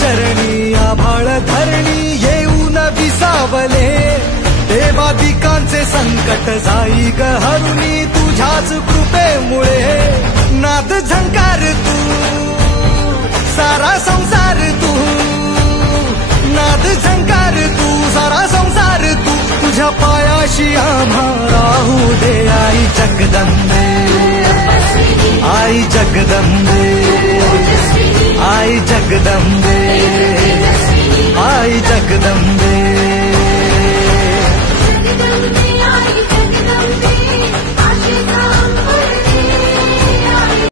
चरणी आभाळ धरणी येऊन विसावले देवादिकांचे संकट जाई ग हरुणी तुझ्याच कृपेमुळे नाद झंकार तू सारा संसार तू नाद झंकार तू सारा संसार तू तुझ्या पायाशी आम्हा राहू दे आई जगदंबे आई जगदंबे